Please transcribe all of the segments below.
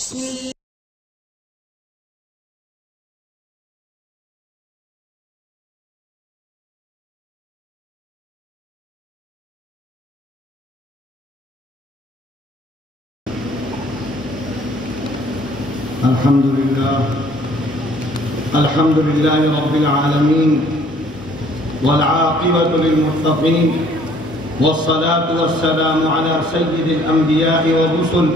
بسم الله. الحمد لله رب العالمين والعاقبة للمتقين والصلاة والسلام على سيد الأنبياء والرسل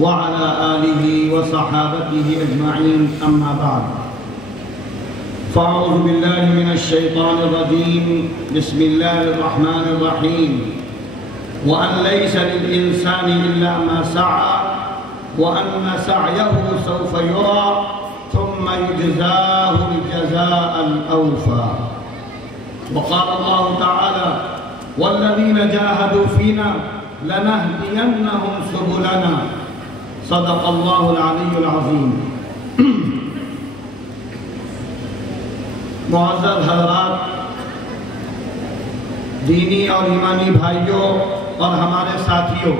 وعلى آله وصحابته أجمعين، أما بعد. فأعوذ بالله من الشيطان الرجيم. بسم الله الرحمن الرحيم. وأن ليس للإنسان إلا ما سعى وأن سعيه سوف يرى ثم يجزاه الجزاء الأوفى. وقال الله تعالى: والذين جاهدوا فينا لنهدينهم سبلنا. صدق الله العلي العظيم. معزز حضرات، دینی اور ایمانی بھائیوں اور ہمارے ساتھیوں،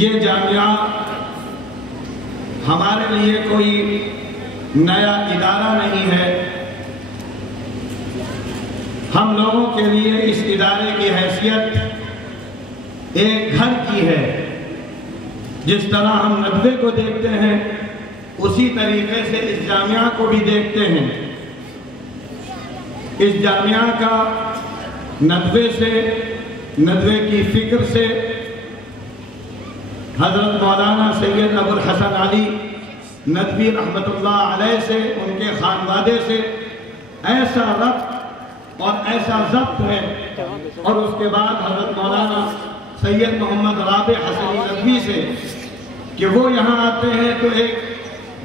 یہ جامعہ ہمارے لیے کوئی نیا ادارہ نہیں ہے. ہم لوگوں کے لیے اس ادارے کی حیثیت ایک گھر کی ہے. جس طرح ہم ندوے کو دیکھتے ہیں اسی طریقے سے اس جامعہ کو بھی دیکھتے ہیں. اس جامعہ کا ندوے کی فکر سے حضرت مولانا سید ابو الحسن علی ندوی رحمت اللہ علیہ سے، ان کے خانوادے سے ایسا ربط اور ایسا ضبط ہے، اور اس کے بعد حضرت مولانا سید محمد رابع حسنی ندوی سے کہ وہ یہاں آتے ہیں تو ایک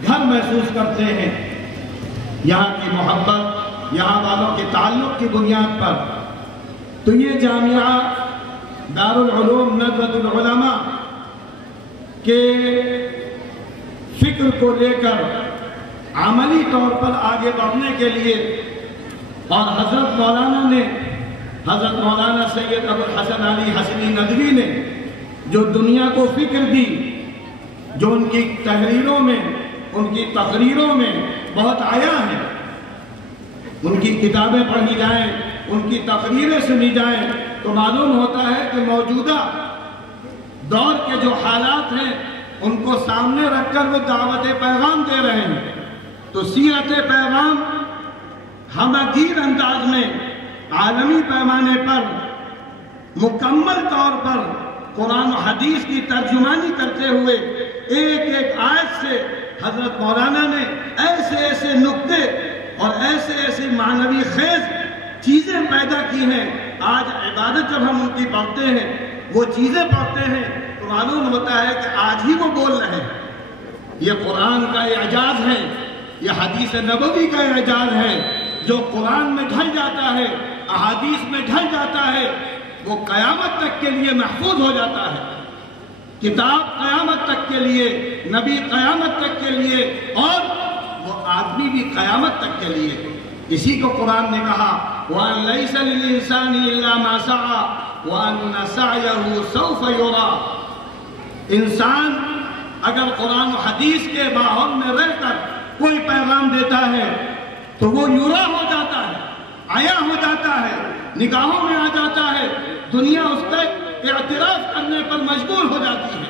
گھر محسوس کرتے ہیں. یہاں کی محبت، یہاں والوں کے تعلق کی بنیاد پر. تو یہ جامعہ دارالعلوم ندوۃ العلماء کے فکر کو لے کر عملی طور پر آگے بڑھنے کے لیے، اور حضرت مولانا سید ابو الحسن علی حسنی ندوی نے جو دنیا کو فکر دی، جو ان کی تحریروں میں، ان کی تقریروں میں بہت آیا ہے. ان کی کتابیں پڑھی جائیں، ان کی تقریریں سنی جائیں تو معلوم ہوتا ہے کہ موجودہ دور کے جو حالات ہیں ان کو سامنے رکھ کر وہ دعوت پیغام دے رہے ہیں. تو سیرت پیغام ہمگیر انداز میں عالمی پیمانے پر مکمل طور پر قرآن و حدیث کی ترجمانی کرتے ہوئے ایک ایک آیت سے حضرت مولانا نے ایسے نکتے اور ایسے معنوی خیز چیزیں پیدا کی ہیں. آج عبادت جب ہم ان کی پڑھتے ہیں، وہ چیزیں پڑھتے ہیں تو معلوم ہوتا ہے کہ آج ہی وہ بول رہے ہیں. یہ قرآن کا اعجاز ہے، یہ حدیث نبوی کا اعجاز ہے. جو قرآن میں ڈھل جاتا ہے، احادیث میں ڈھل جاتا ہے، وہ قیامت تک کے لیے محفوظ ہو جاتا ہے. کتاب قیامت تک کے لیے، نبی قیامت تک کے لیے، اور وہ آدمی بھی قیامت تک کے لیے. اسی کو قرآن نے کہا: وَأَن لَيْسَ لِلْإِنسَانِ إِلَّا مَا سَعَى وَأَنَّ سَعْيَهُ سَوْفَ يُرَى. انسان اگر قرآن و حدیث کے ماحول میں رہ کر کوئی پیغام دیتا ہے تو وہ یورا ہو جاتا ہے، عیا ہو جاتا ہے، نگاہوں میں آ جاتا ہے. دنیا اس تک اعتراف کرنے پر مجبور ہو جاتی ہے.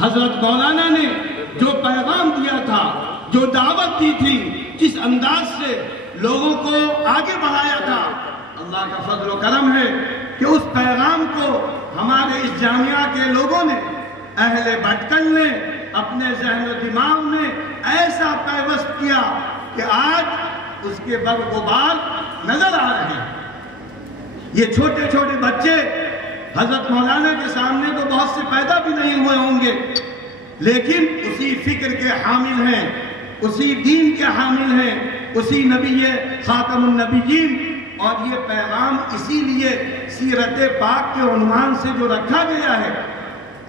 حضرت مولانا نے جو پیغام دیا تھا، جو دعوت دی تھی، جس انداز سے لوگوں کو آگے بڑھایا تھا، اللہ کا فضل و کرم ہے کہ اس پیغام کو ہمارے اس جامعہ کے لوگوں نے، اہل بھٹکن نے اپنے ذہن و دماغ میں ایسا پیوست کیا کہ آج اس کے برغبار نظر آ رہے ہیں. یہ چھوٹے چھوٹے بچے حضرت مولانا کے سامنے تو بہت سے پیدا بھی نہیں ہوئے ہوں گے، لیکن اسی فکر کے حامل ہیں، اسی دین کے حامل ہیں، اسی نبی خاتم النبیین. اور یہ پیغام اسی لیے سیرت پاک کے عنوان سے جو رکھا گیا ہے،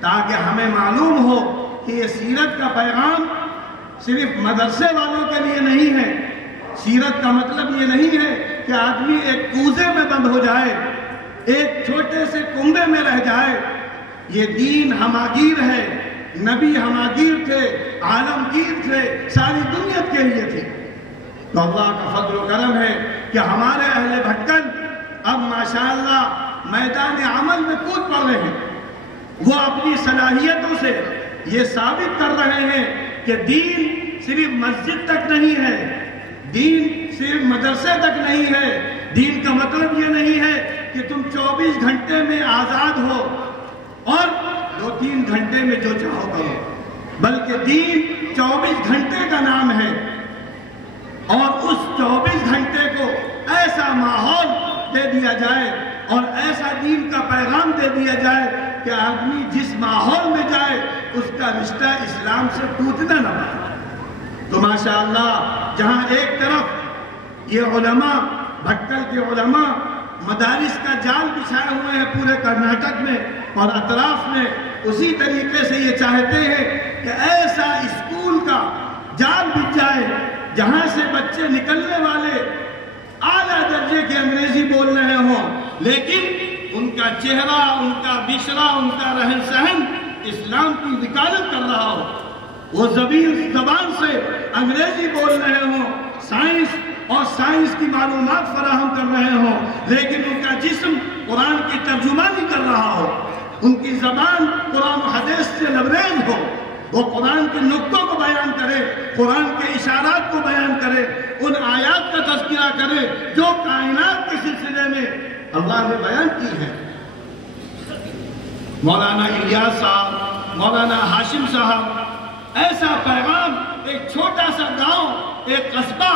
تاکہ ہمیں معلوم ہو کہ یہ سیرت کا پیغام صرف مدرسے والوں کے لیے نہیں ہے. سیرت کا مطلب یہ نہیں ہے کہ آدمی ایک کوزے میں بند ہو جائے، ایک چھوٹے سے کنبے میں رہ جائے. یہ دین ہماگیر ہے، نبی ہماگیر تھے، عالمگیر تھے، ساری دنیا کے لیے تھے۔ تو اللہ کا فضل و کرم ہے کہ ہمارے اہل بھٹکل اب ماشاءاللہ میدان عمل میں کود پڑ رہے ہیں۔ وہ اپنی صلاحیتوں سے یہ ثابت کر رہے ہیں کہ دین صرف مسجد تک نہیں ہے، دین صرف مدرسے تک نہیں ہے، دین کا مطلب یہ نہیں ہے کہ تم 24 گھنٹے میں آزاد ہو اور 2-3 گھنٹے میں جو چاہو کرو، بلکہ دین 24 گھنٹے کا نام ہے، اور اس 24 گھنٹے کو ایسا ماحول دے دیا جائے اور ایسا دین کا پیغام دے دیا جائے کہ آدمی جس ماحول میں جائے اس کا رشتہ اسلام سے ٹوٹنا نہ پائے۔ تو ماشاءاللہ جہاں ایک طرف یہ علماء، بھٹکل کے علماء مدارس کا جال بچھائے ہوئے ہیں پورے کرناٹک میں اور اطراف میں، اسی طریقے سے یہ چاہتے ہیں کہ ایسا اسکول کا جال بچھ جائے جہاں سے بچے نکلنے والے اعلیٰ درجے کی انگریزی بول رہے ہوں، لیکن ان کا چہرہ، ان کا بشرا، ان کا رہن سہن اسلام کی وکالت کر رہا ہو۔ وہ زبان سے انگریزی بول رہے ہوں، سائنس اور سائنس کی معلومات فراہم کر رہے ہوں، لیکن ان کا جسم قرآن کی ترجمانی کر رہا ہو، ان کی زبان قرآن و حدیث سے لبریز ہو، وہ قرآن کے نقطوں کو بیان کرے، قرآن کے اشارات کو بیان کرے، ان آیات کا تذکرہ کرے جو کائنات کے سلسلے میں اللہ نے بیان کی ہے۔ مولانا الیاس صاحب، مولانا ہاشم صاحب، ایسا پیغام ایک چھوٹا سا گاؤں، ایک قصبہ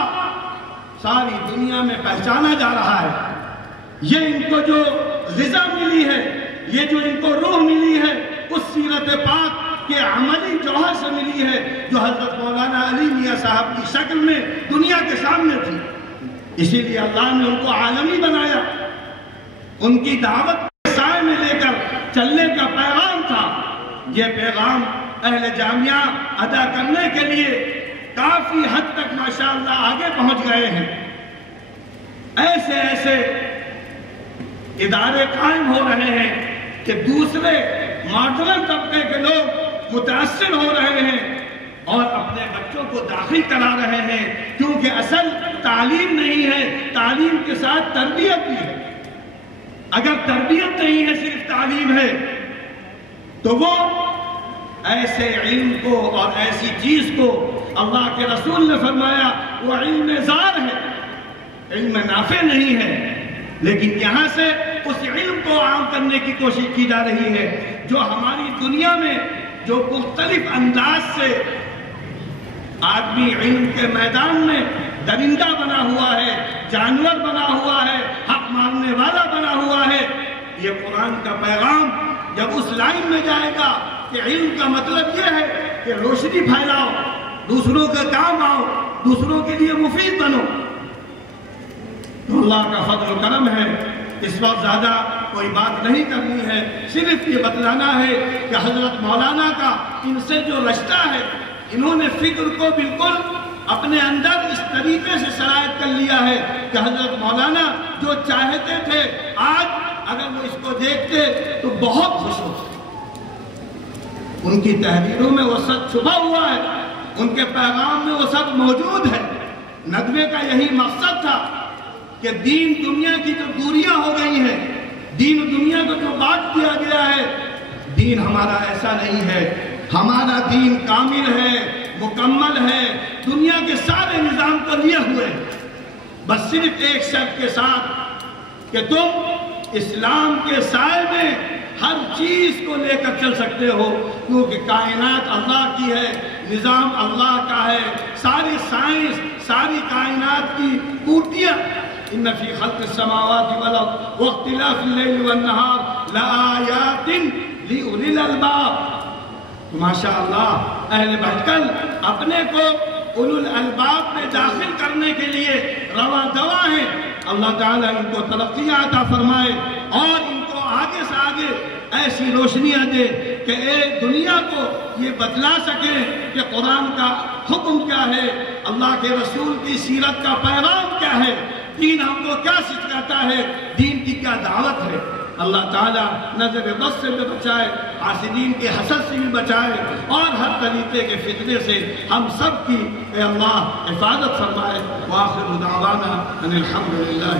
ساری دنیا میں پہچانا جا رہا ہے۔ یہ ان کو جو غذا ملی ہے، یہ جو ان کو روح ملی ہے، اس سیرت پاک کے عملی جوہر سے ملی ہے جو حضرت مولانا علی میاں صاحب کی شکل میں دنیا کے سامنے تھی۔ اسی لیے اللہ نے ان کو عالمی بنایا۔ ان کی دعوت کے سائے میں لے کر چلنے کا پیغام تھا۔ یہ پیغام اہل جامعہ ادا کرنے کے لیے کافی حد تک ماشاءاللہ آگے پہنچ گئے ہیں۔ ایسے ایسے ادارے قائم ہو رہے ہیں کہ دوسرے ماڈرن طبقے کے لوگ متاثر ہو رہے ہیں اور اپنے بچوں کو داخل کرا رہے ہیں، کیونکہ اصل تعلیم نہیں ہے، تعلیم کے ساتھ تربیت بھی ہے۔ اگر تربیت نہیں ہے، صرف تعلیم ہے، تو وہ ایسے علم کو اور ایسی چیز کو اللہ کے رسول نے فرمایا وہ علم زار ہے، علم نافع نہیں ہے۔ لیکن یہاں سے اس علم کو عام کرنے کی کوشش کی جا رہی ہے جو ہماری دنیا میں جو مختلف انداز سے آدمی علم کے میدان میں درندہ بنا ہوا ہے، جانور بنا ہوا ہے، حق ماننے والا بنا ہوا ہے، یہ قرآن کا پیغام جب اس لائن میں جائے گا کہ علم کا مطلب یہ ہے کہ روشنی پھیلاؤ، دوسروں کے کام آؤ، دوسروں کے لیے مفید بنو، تو اللہ کا فضل و کرم ہے۔ اس وقت زیادہ کوئی بات نہیں کرنی ہے، صرف یہ بتلانا ہے کہ حضرت مولانا کا ان سے جو رشتہ ہے، انہوں نے فکر کو بالکل اپنے اندر اس طریقے سے شرائط کر لیا ہے کہ حضرت مولانا جو چاہتے تھے آج اگر وہ اس کو دیکھتے تو بہت خوش ہوتے۔ ان کی تحریروں میں وہ سچ چھپا ہوا ہے، ان کے پیغام میں وہ سچ موجود ہے۔ ندوے کا یہی مقصد تھا کہ دین دنیا کی جو دوریاں ہو گئی ہیں، دین دنیا کو جو بانٹ دیا گیا ہے، دین ہمارا ایسا نہیں ہے۔ ہمارا دین کامل ہے، مکمل ہے، دنیا کے سارے نظام کو لیے ہوئے ہیں، بس صرف ایک شرط کے ساتھ کہ تم اسلام کے سائے میں ہر چیز کو لے کر چل سکتے ہو، کیونکہ کائنات اللہ کی ہے، نظام اللہ کا ہے، ساری سائنس، ساری کائنات کی پورتیاں ان فی خلق السماوات والارض واختلاف اللیل والنہار لآیات لأولی الالباب۔ ماشاءاللہ اہل بھٹکل اپنے کو اولو الالباب میں داخل کرنے کے لیے رواں دوا ہیں۔ اللہ تعالیٰ ان کو ترقی عطا فرمائے اور ان کو آگے سے آگے ایسی روشنیاں دے کہ ایک دنیا کو یہ بتلا سکیں کہ قرآن کا حکم کیا ہے، اللہ کے رسول کی سیرت کا پیغام کیا ہے، دین ہم کو کیا سکھاتا ہے، دین کی کیا دعوت ہے۔ اللہ تعالیٰ نظر بد سے بھی بچائے، حاسدین کے حسد سے بھی بچائے، اور ہر طریقے کے فتنے سے ہم سب کی اے اللہ حفاظت فرمائے۔ وآخر دعوانا ان الحمدللہ۔